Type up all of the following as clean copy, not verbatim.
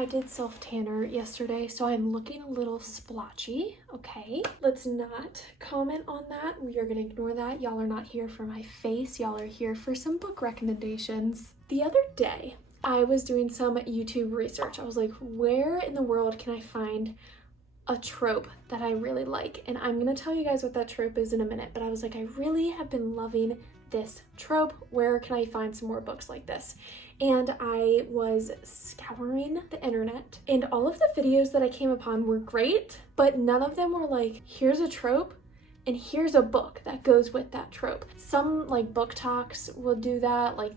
I did self-tanner yesterday, so I'm looking a little splotchy, okay? Let's not comment on that. We are gonna ignore that. Y'all are not here for my face. Y'all are here for some book recommendations. The other day, I was doing some YouTube research. I was like, where in the world can I find a trope that I really like? And I'm gonna tell you guys what that trope is in a minute, but I was like, I really have been loving this trope. Where can I find some more books like this? And I was scouring the internet, and all of the videos that I came upon were great, but none of them were like, here's a trope and here's a book that goes with that trope. Some like book talks will do that, like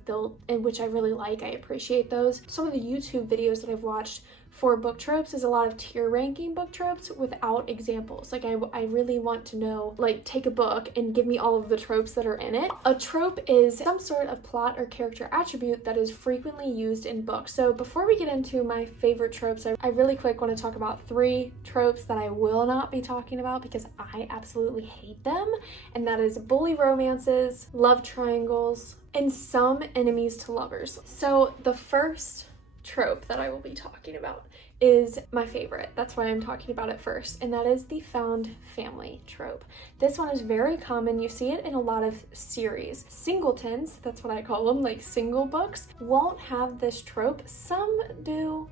and which I really like. I appreciate those. Some of the YouTube videos that I've watched for book tropes is a lot of tier ranking book tropes without examples. Like I really want to know, like, take a book and give me all of the tropes that are in it. A trope is some sort of plot or character attribute that is frequently used in books. So before we get into my favorite tropes, I really quick want to talk about 3 tropes that I will not be talking about because I absolutely hate them. And that is bully romances, love triangles, and some enemies to lovers. So the first trope that I will be talking about is my favorite. That's why I'm talking about it first, and that is the found family trope. This one is very common. You see it in a lot of series. Singletons, that's what I call them, like single books, won't have this trope. Some do,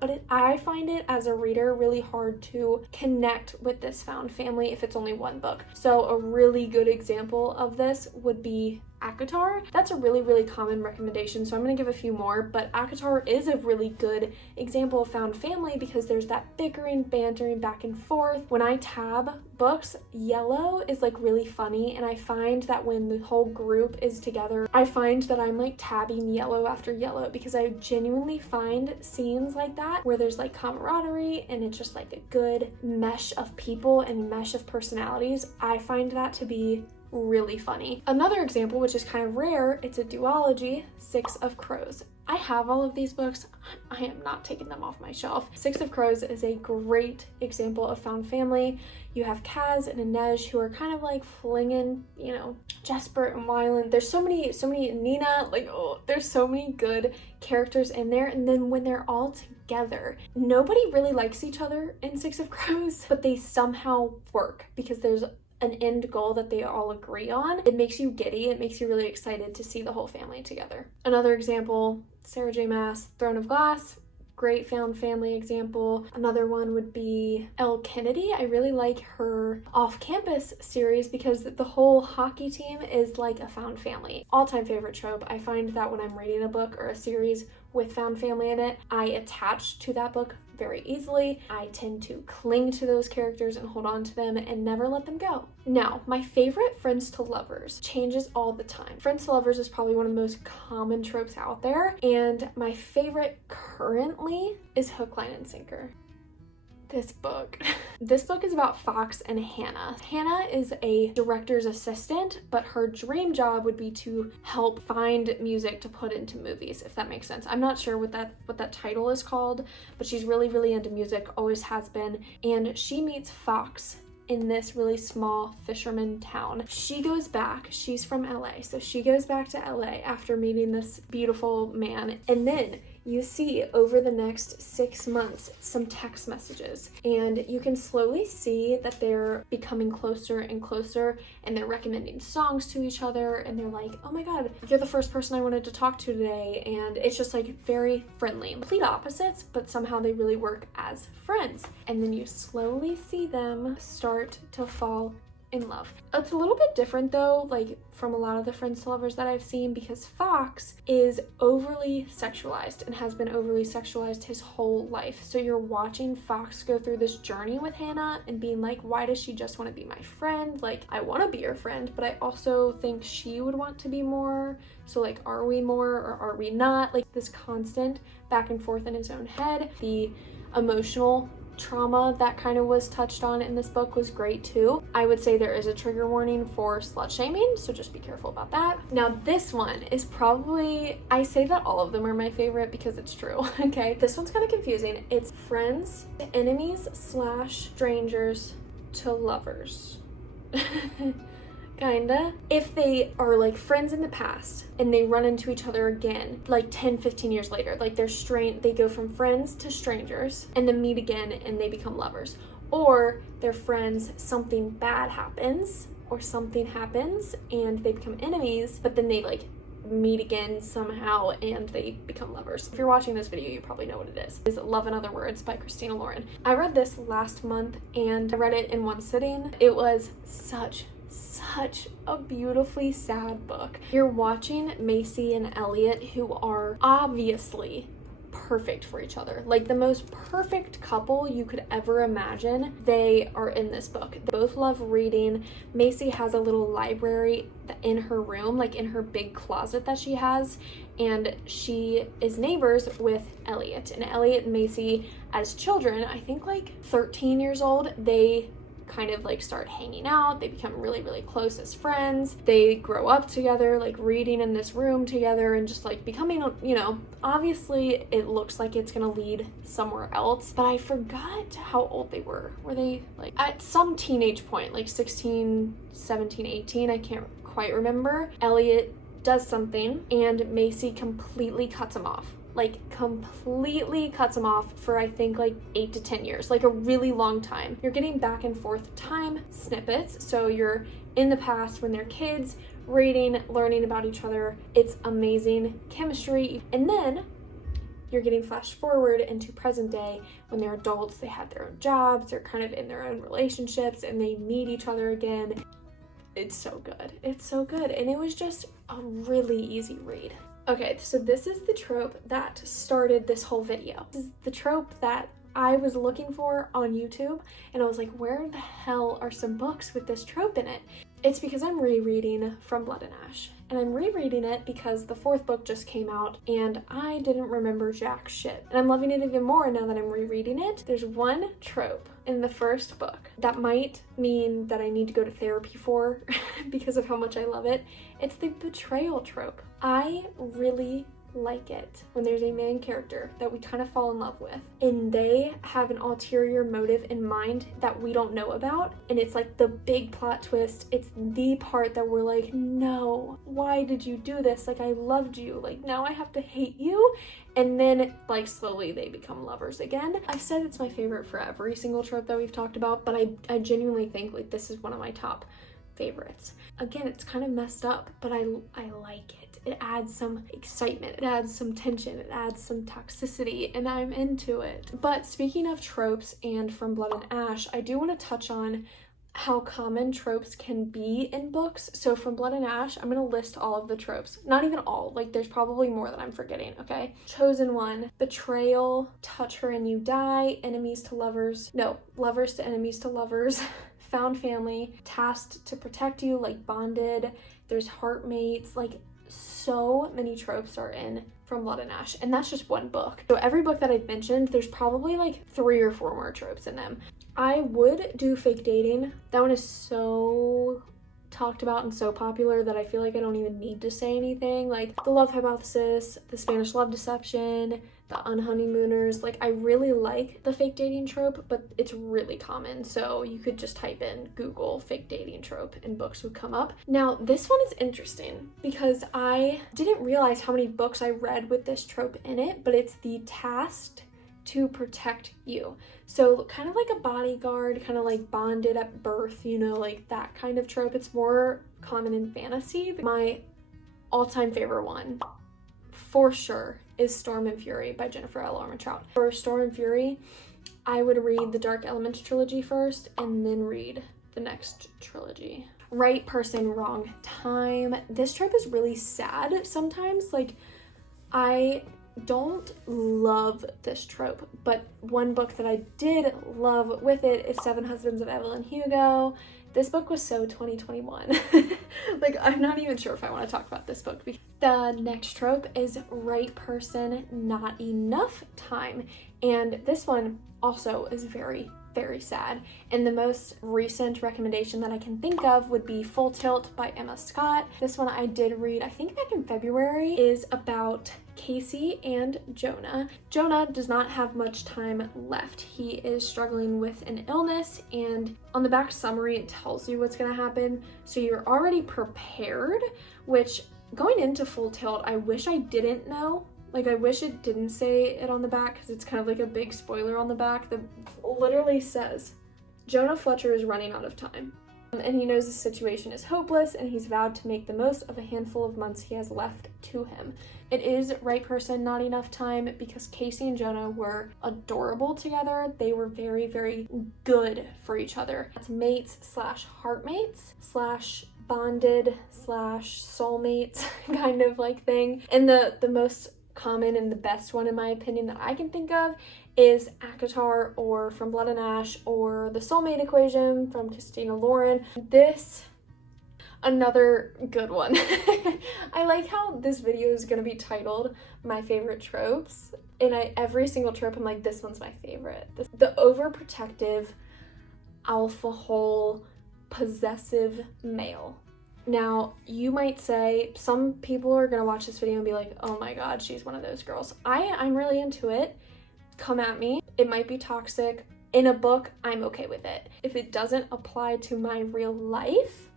but I find it as a reader really hard to connect with this found family if it's only one book. So a really good example of this would be ACOTAR. That's a really, really common recommendation, so I'm going to give a few more, but ACOTAR is a really good example of found family because there's that bickering, bantering back and forth. When I tab books, yellow is like really funny, and I find that when the whole group is together, I find that I'm like tabbing yellow after yellow because I genuinely find scenes like that where there's like camaraderie and it's just like a good mesh of people and mesh of personalities. I find that to be really funny. Another example, which is kind of rare, it's a duology, 6 of Crows. I have all of these books. I am not taking them off my shelf. 6 of Crows is a great example of found family. You have Kaz and Inej who are kind of like flinging, you know, Jesper and Wyland. There's so many, Nina, like, oh, there's so many good characters in there. And then when they're all together, nobody really likes each other in 6 of Crows, but they somehow work because there's an end goal that they all agree on. It makes you giddy. It makes you really excited to see the whole family together. Another example, Sarah J. Maas, Throne of Glass, great found family example. Another one would be Elle Kennedy. I really like her off-campus series because the whole hockey team is like a found family. All-time favorite trope. I find that when I'm reading a book or a series with found family in it, I attach to that book very easily. I tend to cling to those characters and hold on to them and never let them go. Now, my favorite friends to lovers changes all the time. Friends to lovers is probably one of the most common tropes out there, and my favorite currently is Hook, Line, and Sinker. This book. This book is about Fox and Hannah. Hannah is a director's assistant, but her dream job would be to help find music to put into movies, if that makes sense. I'm not sure what that title is called, but she's really, really into music, always has been, and she meets Fox in this really small fisherman town. She goes back, she's from LA, so she goes back to LA after meeting this beautiful man, and then you see over the next 6 months some text messages, and you can slowly see that they're becoming closer and closer, and they're recommending songs to each other, and they're like, oh my god, you're the first person I wanted to talk to today, and it's just like very friendly. Complete opposites, but somehow they really work as friends. And then you slowly see them start to fall in love. It's a little bit different though, like from a lot of the friends to lovers that I've seen, because Fox is overly sexualized and has been overly sexualized his whole life. So you're watching Fox go through this journey with Hannah and being like, why does she just want to be my friend? Like, I want to be your friend, but I also think she would want to be more. So like, are we more or are we not? Like this constant back and forth in his own head. The emotional trauma that kind of was touched on in this book was great too. I would say there is a trigger warning for slut shaming, so just be careful about that. Now this one is probably, I say that all of them are my favorite because it's true, okay? This one's kind of confusing. It's friends to enemies / strangers to lovers. kinda. If they are like friends in the past and they run into each other again, like 10, 15 years later, like they go from friends to strangers and then meet again and they become lovers. Or they're friends, something bad happens or something happens and they become enemies, but then they like meet again somehow and they become lovers. If you're watching this video, you probably know what it is. It's Love in Other Words by Christina Lauren. I read this last month and I read it in one sitting. It was such a beautifully sad book. You're watching Macy and Elliot, who are obviously perfect for each other, like the most perfect couple you could ever imagine. They are in this book. They both love reading. Macy has a little library in her room, like in her big closet that she has, and she is neighbors with Elliot. And Elliot and Macy, as children, I think like 13 years old, they kind of like start hanging out. They become really close as friends. They grow up together, like reading in this room together and just like becoming, you know, obviously it looks like it's gonna lead somewhere else, but I forgot how old they were. Were they like at some teenage point, like 16, 17, 18? I can't quite remember. Elliot does something and Macy completely cuts him off. Like completely cuts him off for I think like 8 to 10 years, like a really long time. You're getting back and forth time snippets. So you're in the past when they're kids, reading, learning about each other. It's amazing chemistry. And then you're getting flash forward into present day when they're adults, they have their own jobs, they're kind of in their own relationships and they meet each other again. It's so good. It's so good. And it was just a really easy read. Okay, so this is the trope that started this whole video. This is the trope that I was looking for on YouTube, and I was like, where the hell are some books with this trope in it? It's because I'm rereading From Blood and Ash, and I'm rereading it because the 4th book just came out, and I didn't remember jack shit. And I'm loving it even more now that I'm rereading it. There's one trope in the 1st book that might mean that I need to go to therapy for because of how much I love it. It's the betrayal trope. I really like it when there's a main character that we kind of fall in love with and they have an ulterior motive in mind that we don't know about, and it's like the big plot twist. It's the part that we're like, no, why did you do this? Like, I loved you, like now I have to hate you. And then like slowly they become lovers again. I've said it's my favorite for every single trope that we've talked about, but I genuinely think like this is one of my top favorites. Again, it's kind of messed up, but I like it. It adds some excitement, it adds some tension, it adds some toxicity, and I'm into it. But speaking of tropes and From Blood and Ash, I do want to touch on how common tropes can be in books. So From Blood and Ash, I'm gonna list all of the tropes. Not even all, like there's probably more that I'm forgetting, okay? Chosen one, betrayal, touch her and you die, enemies to lovers, no, lovers to enemies to lovers, found family, tasked to protect you, like bonded, there's heartmates, like so many tropes are in From Blood and Ash, and that's just one book. So every book that I've mentioned, there's probably like 3 or 4 more tropes in them. I would do fake dating. That one is so talked about and so popular that I feel like I don't even need to say anything. Like the love hypothesis, the Spanish love deception, the unhoneymooners. Like I really like the fake dating trope, but it's really common. So you could just type in Google fake dating trope and books would come up. Now this one is interesting because I didn't realize how many books I read with this trope in it, but it's the tasked to protect you. So kind of like a bodyguard, kind of like bonded at birth, you know, like that kind of trope. It's more common in fantasy. My all-time favorite one, for sure, is Storm and Fury by Jennifer L. Armentrout. For Storm and Fury, I would read the Dark Elements trilogy first and then read the next trilogy. Right person, wrong time. This trope is really sad sometimes. Like, I don't love this trope, but one book that I did love with it is Seven Husbands of Evelyn Hugo. This book was so 2021. Like, I'm not even sure if I want to talk about this book. The next trope is right person, not enough time. And this one also is very, very sad. And the most recent recommendation that I can think of would be Full Tilt by Emma Scott. This one I did read, I think back in February, is about Casey and Jonah. Jonah does not have much time left. He is struggling with an illness, and on the back summary it tells you what's going to happen, so you're already prepared, which going into Full Tilt, I wish I didn't know. Like, I wish it didn't say it on the back because it's kind of like a big spoiler on the back that literally says, Jonah Fletcher is running out of time. And he knows the situation is hopeless, and he's vowed to make the most of a handful of months he has left to him. It is right person, not enough time, because Casey and Jonah were adorable together. They were very, very good for each other. It's mates slash heartmates slash bonded slash soulmates kind of like thing. And the most common and the best one, in my opinion, that I can think of is ACOTAR, or From Blood and Ash, or the Soulmate Equation from Christina Lauren. This, another good one. I like how this video is going to be titled My Favorite Tropes, and every single trope I'm like, this one's my favorite. The overprotective, alpha-hole, possessive male. Now, you might say, some people are going to watch this video and be like, oh my god, she's one of those girls. I'm really into it. Come at me. It might be toxic. In a book, I'm okay with it. If it doesn't apply to my real life,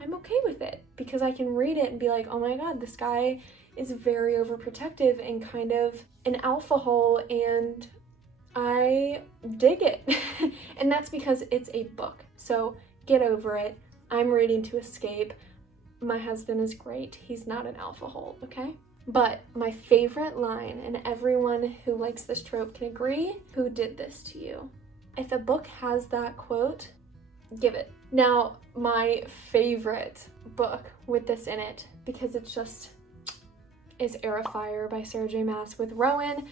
I'm okay with it, because I can read it and be like, oh my god, this guy is very overprotective and kind of an alpha hole, and I dig it. And that's because it's a book. So get over it. I'm reading to escape. My husband is great. He's not an alpha hole, okay? But my favorite line, and everyone who likes this trope can agree, who did this to you? If a book has that quote, give it. Now, my favorite book with this in it, because it's just, is Air of Fire by Sarah J. Maas with Rowan.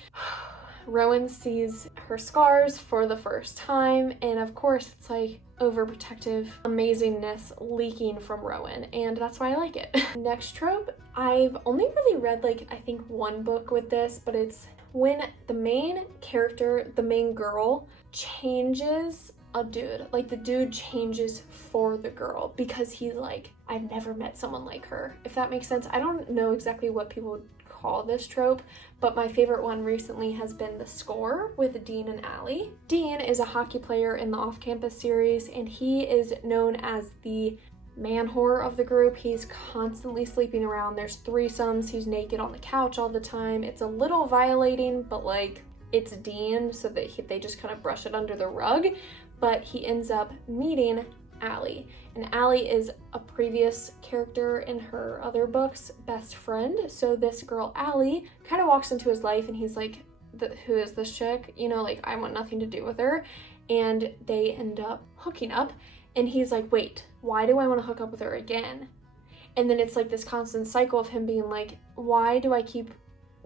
Rowan sees her scars for the first time, and of course it's like overprotective amazingness leaking from Rowan, and that's why I like it. Next trope, I've only really read like I think one book with this, but it's when the main character, the main girl, changes a dude. Like the dude changes for the girl because he's like, I've never met someone like her, if that makes sense. I don't know exactly what people would call this trope, but my favorite one recently has been The Score with Dean and Allie. Dean is a hockey player in the Off-Campus series, and he is known as the man whore of the group. He's constantly sleeping around. There's threesomes. He's naked on the couch all the time. It's a little violating, but like, it's Dean, so that they just kind of brush it under the rug. But he ends up meeting Allie, and Allie is a previous character in her other books' best friend. So this girl Allie kind of walks into his life, and he's like, who is this chick? You know, like, I want nothing to do with her. And they end up hooking up, and he's like, wait, why do I want to hook up with her again? And then it's like this constant cycle of him being like, why do I keep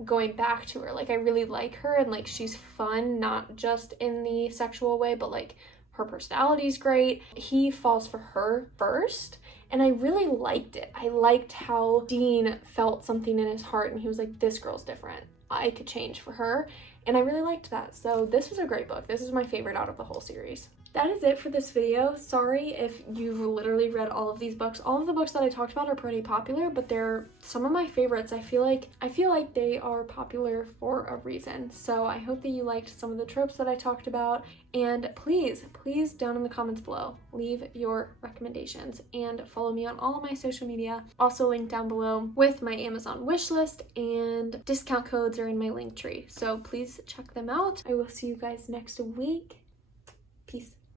going back to her? Like, I really like her, and like, she's fun, not just in the sexual way, but like, her personality's great. He falls for her first, and I really liked it. I liked how Dean felt something in his heart, and he was like, this girl's different. I could change for her, and I really liked that. So this was a great book. This is my favorite out of the whole series. That is it for this video. Sorry if you've literally read all of these books. All of the books that I talked about are pretty popular, but they're some of my favorites. I feel like they are popular for a reason. So I hope that you liked some of the tropes that I talked about. And please down in the comments below, leave your recommendations and follow me on all of my social media. Also linked down below with my Amazon wish list, and discount codes are in my link tree. So please check them out. I will see you guys next week. Peace.